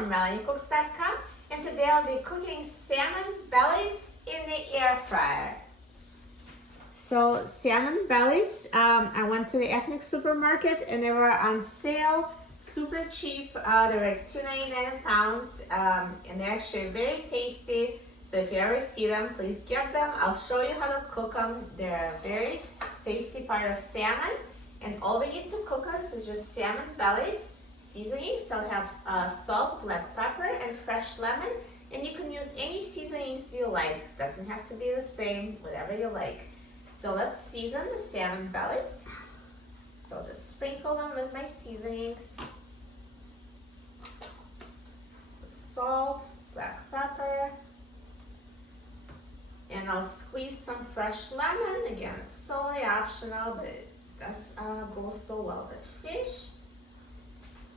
from MelanieCooks.com, and today I'll be cooking salmon bellies in the air fryer. So salmon bellies, I went to the ethnic supermarket and they were on sale, super cheap. They were like $2.99 a pound, and they're actually very tasty. So if you ever see them, please get them. I'll show you how to cook them. They're a very tasty part of salmon. And all we need to cook us is just salmon bellies, seasonings. I'll have salt, black pepper, and fresh lemon. And you can use any seasonings you like. It doesn't have to be the same, whatever you like. So let's season the salmon bellies. So I'll just sprinkle them with my seasonings. Salt, black pepper. And I'll squeeze some fresh lemon. Again, it's totally optional, but it does go so well with fish.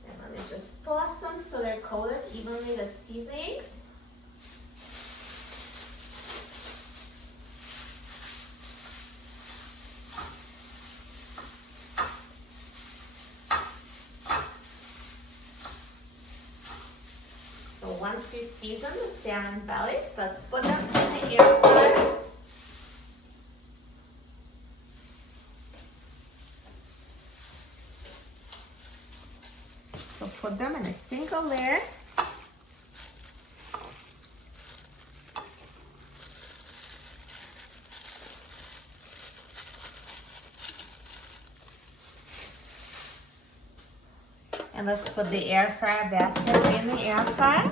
And let me just toss them so they're coated evenly with seasonings. So once you season the salmon bellies, let's put them in the air fryer. So put them in a single layer. And let's put the air fryer basket in the air fryer.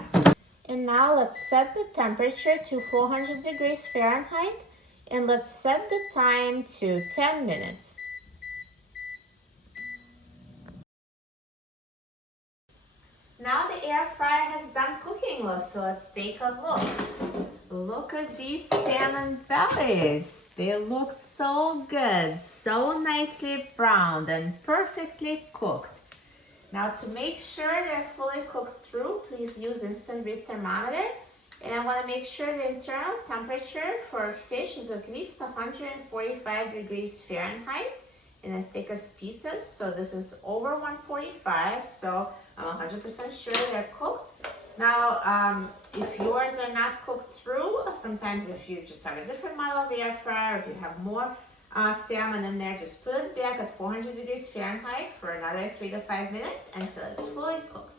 And now let's set the temperature to 400 degrees Fahrenheit. And let's set the time to 10 minutes. Now the air fryer has done cooking, so let's take a look. Look at these salmon bellies. They look so good, so nicely browned and perfectly cooked. Now to make sure they're fully cooked through, please use instant read thermometer. And I want to make sure the internal temperature for fish is at least 145 degrees Fahrenheit in the thickest pieces. So this is over 145, so I'm 100% sure they're cooked. Now, if yours are not cooked through, sometimes if you just have a different model of air fryer, if you have more salmon in there, just put it back at 400 degrees Fahrenheit for another 3 to 5 minutes until it's fully cooked.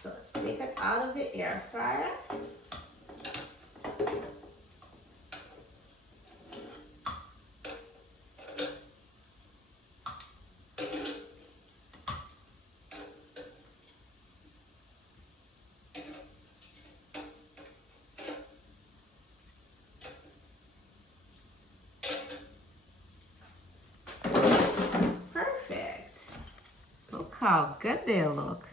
So let's take it out of the air fryer. Look how good they look.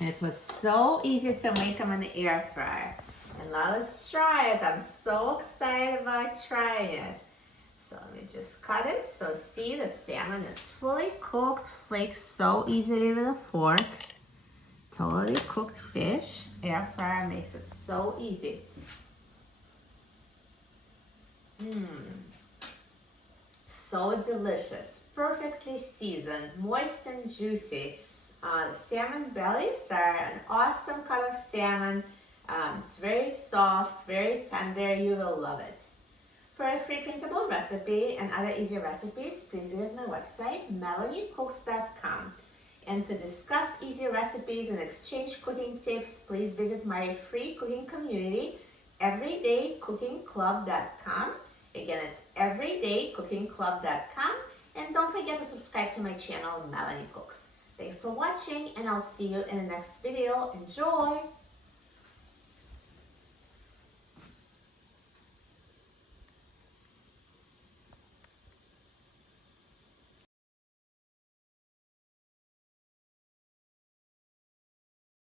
It was so easy to make them in the air fryer. And now let's try it. I'm so excited about trying it. So let me just cut it. So see, the salmon is fully cooked, flakes so easily with a fork. Totally cooked fish. Air fryer makes it so easy. So delicious, perfectly seasoned, moist and juicy. The salmon bellies are an awesome cut of salmon. It's very soft, very tender. You will love it. For a free printable recipe and other easy recipes, please visit my website, MelanieCooks.com. And to discuss easy recipes and exchange cooking tips, please visit my free cooking community, everydaycookingclub.com. Again, it's everydaycookingclub.com. And don't forget to subscribe to my channel, Melanie Cooks. Thanks for watching, and I'll see you in the next video. Enjoy!